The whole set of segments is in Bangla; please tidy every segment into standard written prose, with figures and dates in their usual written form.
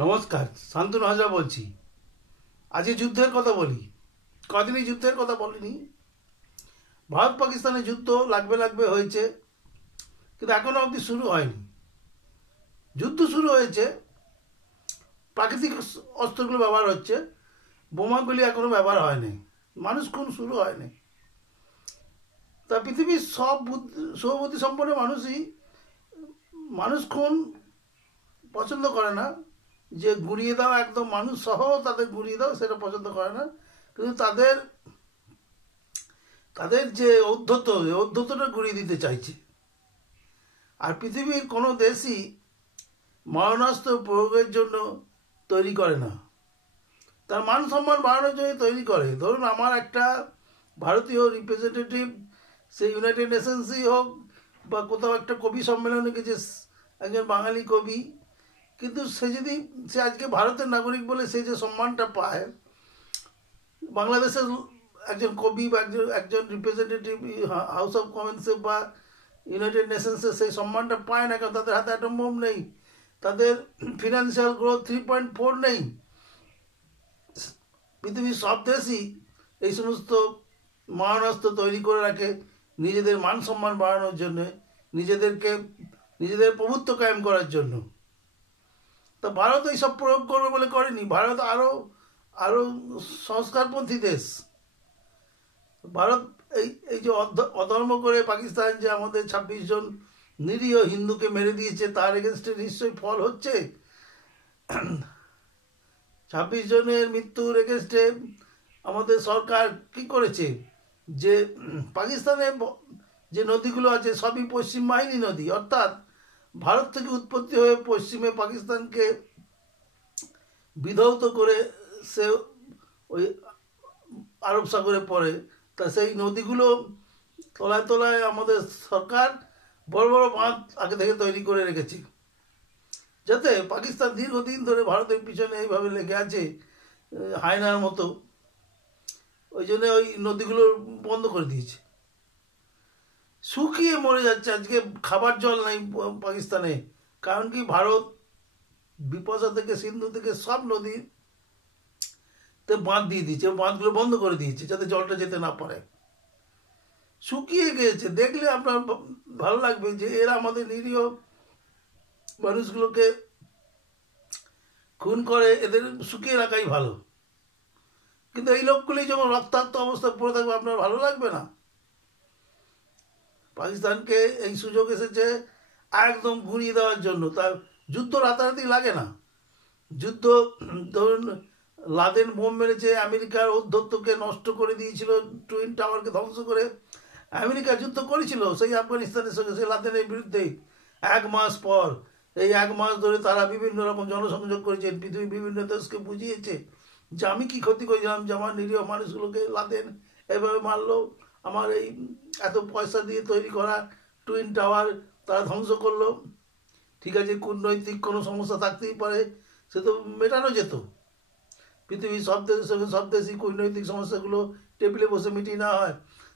নমস্কার, শান্তনু হাজরা বলছি। আজকে যুদ্ধের কথা বলি। কদিনই যুদ্ধের কথা বলিনি। ভারত পাকিস্তানের যুদ্ধ লাগবে লাগবে হয়েছে, কিন্তু এখনো অবধি শুরু হয়নি। যুদ্ধ শুরু হয়েছে, প্রাকৃতিক অস্ত্রগুলো ব্যবহার হচ্ছে, বোমাগুলি এখনো ব্যবহার হয়নি, মানুষ খুন শুরু হয়নি। তা পৃথিবীর সব সৌবুদ্ধি সম্পন্ন মানুষই মানুষ খুন পছন্দ করে না। যে গুঁড়িয়ে দাও, একদম মানুষ সহ তাদের গুঁড়িয়ে দাও, সেটা পছন্দ করে না। কিন্তু তাদের তাদের যে ঔদ্ধত্যটা গুঁড়িয়ে দিতে চাইছে। আর পৃথিবীর কোনো দেশই মারণাস্ত্র প্রয়োগের জন্য তৈরি করে না, তার মান সম্মান বাড়ানোর জন্য তৈরি করে। ধরুন, আমার একটা ভারতীয় রিপ্রেজেন্টেটিভ, সে ইউনাইটেড নেশনসই হোক বা কোথাও একটা কবি সম্মেলনে গেছে, একজন বাঙালি কবি, কিন্তু সে আজকে ভারতের নাগরিক বলে সে যে সম্মানটা পায়, বাংলাদেশের একজন কবি বা একজন রিপ্রেজেন্টেটিভ হাউস অফ কমন্সে বা ইউনাইটেড নেশনসে সেই সম্মানটা পায় না, কারণ তাদের হাতে অ্যাটম বোম নেই, তাদের ফিনান্সিয়াল গ্রোথ 3.4 নেই। পৃথিবীর সব দেশই এই সমস্ত মারণাস্ত্র তৈরি করে রাখে নিজেদের মান সম্মান বাড়ানোর জন্য, নিজেদের প্রভুত্ব কায়েম করার জন্য। তা ভারত এইসব প্রয়োগ করবে বলে করেনি। ভারত আরো সংস্কারপন্থী দেশ। ভারত এই যে অধর্ম করে পাকিস্তান যে আমাদের 26 জন নিরীহ হিন্দুকে মেরে দিয়েছে, তার এগেনস্টে নিশ্চয়ই ফল হচ্ছে। 26 জনের মৃত্যুর এগেনস্টে আমাদের সরকার কি করেছে, যে পাকিস্তানে যে নদীগুলো আছে সবই পশ্চিম বাহিনী নদী, অর্থাৎ ভারত থেকে উৎপত্তি হয়ে পশ্চিমে পাকিস্তানকে বিধৌত করে সে ওই আরব সাগরে পড়ে। তা সেই নদীগুলো তলায় তলায় আমাদের সরকার বড় বড় বাঁধ আগে থেকে তৈরি করে রেখেছে, যাতে পাকিস্তান দীর্ঘদিন ধরে ভারতের পিছনে এইভাবে লেগে আছে হায়নার মতো। ওই জন্য ওই নদীগুলো বন্ধ করে দিয়েছে, শুকিয়ে মরে যাচ্ছে। আজকে খাবার জল নেই পাকিস্তানে, কারণ কি ভারত বিপাশা থেকে সিন্ধু থেকে সব নদীতে বাঁধ দিয়ে দিয়েছে, বাঁধগুলো বন্ধ করে দিয়েছে যাতে জলটা যেতে না পারে। শুকিয়ে গিয়েছে। দেখলে আপনার ভালো লাগবে যে এরা আমাদের নিরীহ মানুষগুলোকে খুন করে, এদের শুকিয়ে রাখাই ভালো। কিন্তু এই লোকগুলি যখন রক্তাক্ত অবস্থায় পড়ে থাকবে, আপনার ভালো লাগবে না। পাকিস্তানকে এই সুযোগ এসেছে একদম গুঁড়িয়ে দেওয়ার জন্য। তার যুদ্ধ রাতারাতি লাগে না। যুদ্ধ, ধরুন লাদেন বোম মেরেছে, আমেরিকার ঔদ্ধত্যকে নষ্ট করে দিয়েছিল, টুইন টাওয়ারকে ধ্বংস করে আমেরিকা যুদ্ধ করেছিল সেই আফগানিস্তানের সঙ্গে, সেই লাদেনের বিরুদ্ধে। 1 মাস পর, এই 1 মাস ধরে তারা বিভিন্ন রকম জনসংযোগ করেছেন, পৃথিবীর বিভিন্ন দেশকে বুঝিয়েছে যে আমি কি ক্ষতি করেছিলাম, যে আমার নিরীহ মানুষগুলোকে লাদেন এভাবে মারলো, আমার এই এত পয়সা দিয়ে তৈরি করা টুইন টাওয়ার তারা ধ্বংস করলো। ঠিক আছে, কূটনৈতিক কোনো সমস্যা থাকতেই পারে, সে তো মেটানো যেত। পৃথিবীর সব দেশের সঙ্গে সব দেশই কূটনৈতিক সমস্যাগুলো টেবিলে বসে মিটিয়ে না হয়।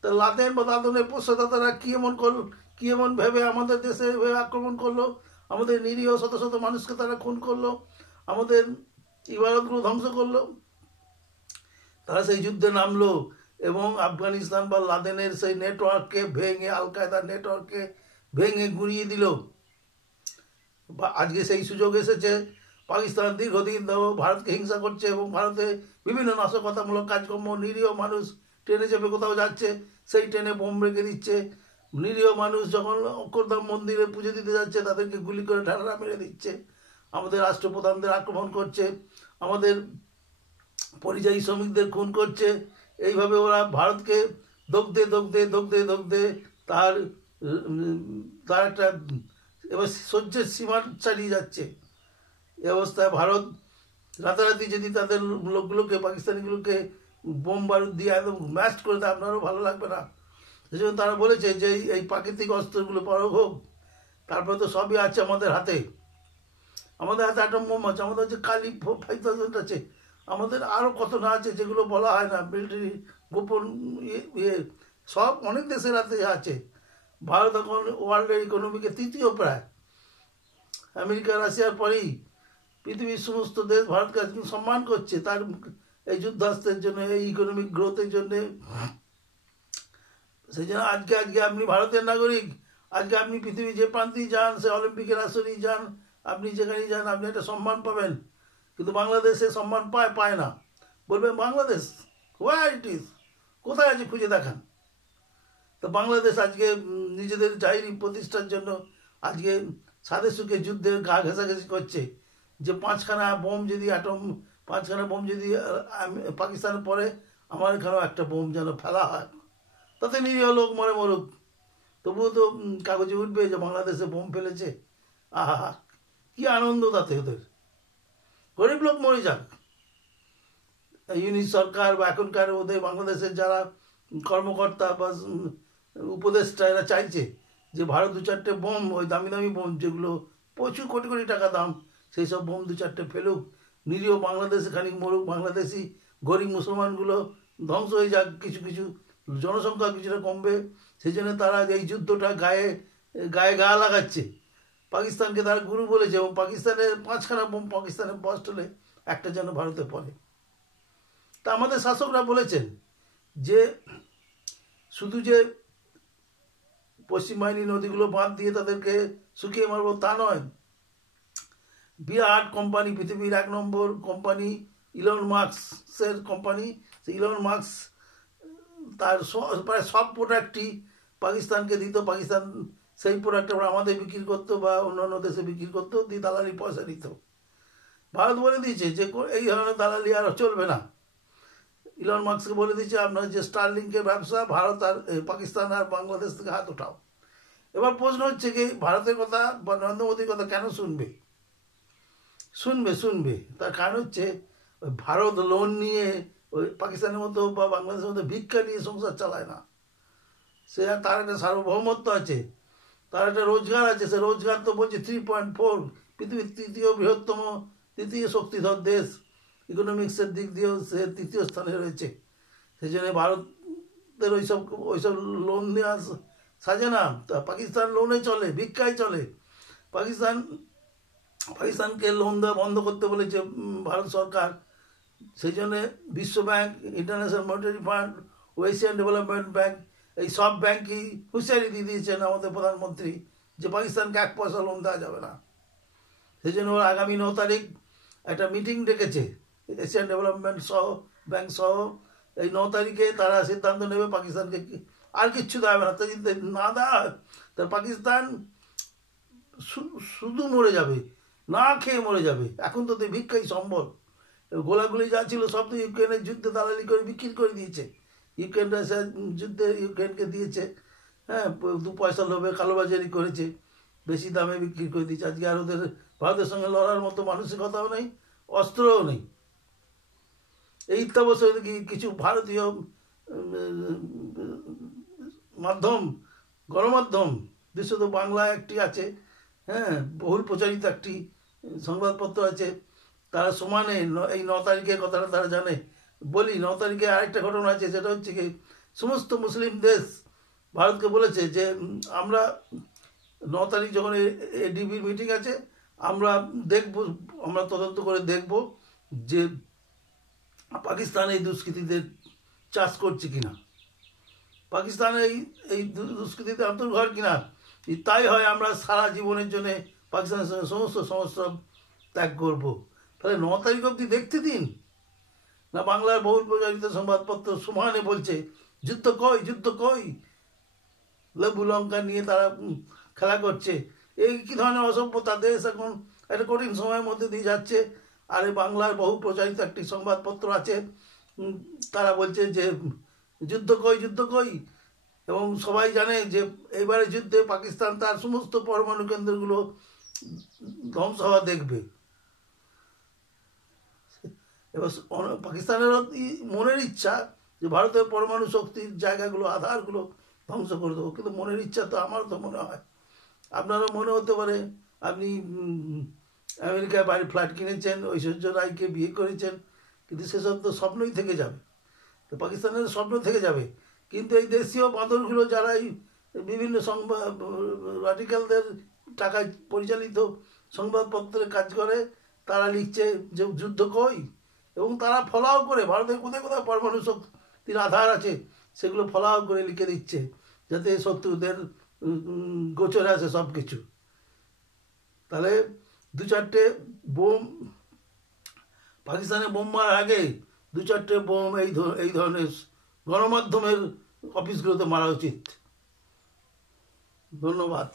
তা লাদেন বা লাদেনের পোষাদাতারা কি এমন ভেবে আমাদের দেশে আক্রমণ করলো, আমাদের নিরীহ শত শত মানুষকে তারা খুন করলো, আমাদের ইবাদতগুলো ধ্বংস করলো। তারা সেই যুদ্ধে নামলো এবং আফগানিস্তান বা লাদেনের সেই নেটওয়ার্ককে ভেঙে, আল কায়দার নেটওয়ার্ককে ভেঙে গুঁড়িয়ে দিল। আজকে সেই সুযোগ এসেছে। পাকিস্তান দীর্ঘদিন ধরে ভারতকে হিংসা করছে এবং ভারতে বিভিন্ন নাশকতামূলক কাজকর্ম, নিরীহ মানুষ ট্রেনে চেপে কোথাও যাচ্ছে, সেই ট্রেনে বোম রেখে দিচ্ছে। নিরীহ মানুষ যখন অক্ষরধাম মন্দিরে পুজো দিতে যাচ্ছে, তাদেরকে গুলি করে ঢাড়া মেরে দিচ্ছে। আমাদের রাষ্ট্রপ্রধানদের আক্রমণ করছে, আমাদের পরিযায়ী শ্রমিকদের খুন করছে। এইভাবে ওরা ভারতকে দগ্ধে দগ্ধে দগ্ধে দগ্ধে তার একটা এবার সহ্যের সীমা ছাড়িয়ে যাচ্ছে। এই অবস্থায় ভারত রাতারাতি যদি তাদের লোকগুলোকে, পাকিস্তানিগুলোকে বোম বারুদ দিয়ে একদম ম্যাস্ট করে দেয়, আপনারও ভালো লাগবে না। সেই জন্য তারা বলেছে যে এই প্রাকৃতিক অস্ত্রগুলো প্রয়োগ হোক, তারপরে তো সবই আছে আমাদের হাতে। আমাদের হাতে অ্যাটম বোম আছে, আমাদের হচ্ছে কালি 5000 আছে, আমাদের আরও কত না আছে যেগুলো বলা হয় না, মিলিটারি গোপন সব অনেক দেশের হাতে আছে। ভারত এখন ওয়ার্ল্ডের ইকোনমিকে তৃতীয় প্রায়, আমেরিকা রাশিয়ার পরেই পৃথিবীর সমস্ত দেশ ভারতকে আজকে সম্মান করছে তার এই যুদ্ধাস্ত্রের জন্য, এই ইকোনমিক গ্রোথের জন্য। সেই জন্য আজকে আজকে আপনি ভারতের নাগরিক, আজকে আপনি পৃথিবী যে প্রান্তেই যান, সে অলিম্পিকের আসরেই যান, আপনি যেখানেই যান আপনি একটা সম্মান পাবেন। কিন্তু বাংলাদেশে সম্মান পায় না। বলবেন বাংলাদেশ হোয়ার ইট ইজ, কোথায় আছে খুঁজে দেখান। তো বাংলাদেশ আজকে নিজেদের জাহিরি প্রতিষ্ঠার জন্য আজকে সাদে সুখে যুদ্ধে গা ঘেঁষাঘেঁষি করছে, যে 5খানা বোম যদি পাকিস্তানের পরে আমার এখানেও একটা বোম যেন ফেলা হয়, তাতে নিরীহ লোক মরুক, তবুও তো কাগজে উঠবে যে বাংলাদেশে বোম ফেলেছে। আহা, কি আনন্দ তাতে ওদের। গরিব লোক মরে যাক। ইউনিট সরকার বা এখনকার ওদের বাংলাদেশের যারা কর্মকর্তা বা উপদেষ্টা, এরা চাইছে যে ভারত 2-4টে বোম, ওই দামি দামি বোম যেগুলো প্রচুর কোটি কোটি টাকা দাম, সেই সব বোম 2-4টে ফেলুক, নিরীহ বাংলাদেশে খানিক মরুক, বাংলাদেশি গরিব মুসলমানগুলো ধ্বংস হয়ে যাক, কিছু কিছু জনসংখ্যা কিছুটা কমবে। সেই জন্য তারা এই যুদ্ধটা গায়ে গায়ে গা লাগাচ্ছে। পাকিস্তানকে তারা গুরু বলেছে, এবং পাকিস্তানের 5খানা বোম পাকিস্তানের বাস্ট হলে একটা যেন ভারতে পড়ে। তা আমাদের শাসকরা বলেছেন যে শুধু যে পশ্চিম বাহিনী নদীগুলো বাঁধ দিয়ে তাদেরকে শুকিয়ে মারব তা নয়। বিরাট কোম্পানি, পৃথিবীর 1 নম্বর কোম্পানি ইলন মাস্কের কোম্পানি, সেই ইলন মাস্ক তার প্রায় সব প্রোডাক্টই পাকিস্তানকে দিত। পাকিস্তান সেই প্রোডাক্ট আমাদের বিক্রি করতো বা অন্যান্য দেশে বিক্রি করতো, দিয়ে দালালি পয়সা নিত। ভারত বলে দিয়েছে যে এই ধরনের দালালি আর চলবে না। ইলন মাস্ককে বলে দিয়েছে আপনার যে স্টারলিংকের ব্যবসা, ভারত আর পাকিস্তান আর বাংলাদেশ থেকে হাত উঠাও। এবার প্রশ্ন হচ্ছে কি, ভারতের কথা বা নরেন্দ্র মোদীর কথা কেন শুনবে? শুনবে তার কারণ হচ্ছে ভারত লোন নিয়ে ওই পাকিস্তানের মতো বা বাংলাদেশের মতো ভিক্ষা নিয়ে সংসার চালায় না। সে তার একটা সার্বভৌমত্ব আছে, তার একটা রোজগার আছে। সে রোজগার তো বলছে 3.4, পৃথিবীর তৃতীয় শক্তিধর দেশ, ইকোনমিক্সের দিক দিয়েও সে 3য় স্থানে রয়েছে। সেই জন্য ভারতের ওইসব লোন নেওয়া সাজে না। পাকিস্তান লোনে চলে, ভিক্ষায় চলে। পাকিস্তানকে লোন দেওয়া বন্ধ করতে বলেছে ভারত সরকার। সেই জন্যে বিশ্ব bank, international monetary fund, Asian development bank, এই সব ব্যাংকই হুঁশিয়ারি দিয়ে দিয়েছেন আমাদের প্রধানমন্ত্রী যে পাকিস্তানকে 1 পয়সা লোন দেওয়া যাবে না। সেই জন্য ওরা আগামী 9 তারিখ একটা মিটিং ডেকেছে, এশিয়ান ডেভেলপমেন্ট ব্যাংক সহ। এই 9 তারিখে তারা সিদ্ধান্ত নেবে পাকিস্তানকে আর কিচ্ছু দেওয়া হবে না। তাই যদি না দেওয়া হয় তাহলে পাকিস্তান শুধু মরে যাবে, না খেয়ে মরে যাবে। এখন তো ভিক্ষাই সম্ভব। গোলাগুলি যা ছিল সব তো ইউক্রেনের যুদ্ধে দালালি করে বিক্রি করে দিয়েছে। ইউক্রেনকে দিয়েছে, হ্যাঁ, 2 পয়সা লোভে কালোবাজারি করেছে, বেশি দামে বিক্রি করে দিয়েছে। আজকে আর ওদের ভারতের সঙ্গে লড়ার মতো মানসিকতাও নেই, অস্ত্রও নেই। এই অবস্থায় কিছু ভারতীয় গণমাধ্যম, বিশেষত বাংলা একটি আছে, হ্যাঁ, বহুল প্রচারিত একটি সংবাদপত্র আছে, তারা সমানে এই 9 তারিখের কথাটা তারা জানে। বলি 9 তারিখে আরেকটা ঘটনা আছে, সেটা হচ্ছে কি সমস্ত মুসলিম দেশ ভারতকে বলেছে যে আমরা 9 তারিখ যখন এডিবির মিটিং আছে, আমরা তদন্ত করে দেখব যে পাকিস্তান এই দুষ্কৃতীদের চাষ করছে কিনা, পাকিস্তানের এই দুষ্কৃতীতে অন্তর্ঘর কিনা। তাই হয় আমরা সারা জীবনের জন্য পাকিস্তানের সঙ্গে সমস্ত সমস্যা ত্যাগ করব। তাহলে 9 তারিখ অবধি দেখতে দিন না। বাংলার বহুল প্রচারিত সংবাদপত্র সমানে বলছে যুদ্ধ কই, লেবু লঙ্কা নিয়ে তারা খেলা করছে। এই কি ধরনের অসভ্যতা! দেশ এখন একটা কঠিন সময়ের মধ্যে দিয়ে যাচ্ছে। আর এই বাংলার বহু প্রচারিত একটি সংবাদপত্র আছে, তারা বলছে যে যুদ্ধ কই। এবং সবাই জানে যে এইবারে যুদ্ধে পাকিস্তান তার সমস্ত পরমাণু কেন্দ্রগুলো ধ্বংস হওয়া দেখবে। এবার পাকিস্তানের মনের ইচ্ছা যে ভারতের পরমাণু শক্তির জায়গাগুলো, আধারগুলো ধ্বংস করে দেবো। কিন্তু মনের ইচ্ছা তো আমারও তো মনে হয়, আপনারও মনে হতে পারে। আপনি আমেরিকায় বাড়ি ফ্ল্যাট কিনেছেন, ঐশ্বর্য রায়কে বিয়ে করেছেন, কিন্তু সেসব তো স্বপ্নই থেকে যাবে। তো পাকিস্তানের স্বপ্ন থেকে যাবে। কিন্তু এই দেশীয় বাঁদরগুলো যারা এই বিভিন্ন রাডিক্যালদের টাকায় পরিচালিত সংবাদপত্রে কাজ করে, তারা লিখছে যে যুদ্ধ কই, এবং তারা ফলাও করে ভারতের কোথায় কোথায় পরমাণু শক্তির আধার আছে সেগুলো ফলাও করে লিখে দিচ্ছে, যাতে শত্রুদের গোচরে আসে সব কিছু। তাহলে দু চারটে বোম, পাকিস্তানে বোম মারার আগে দু চারটে বোম এই ধরনের গণমাধ্যমের অফিসগুলোতে মারা উচিত। ধন্যবাদ।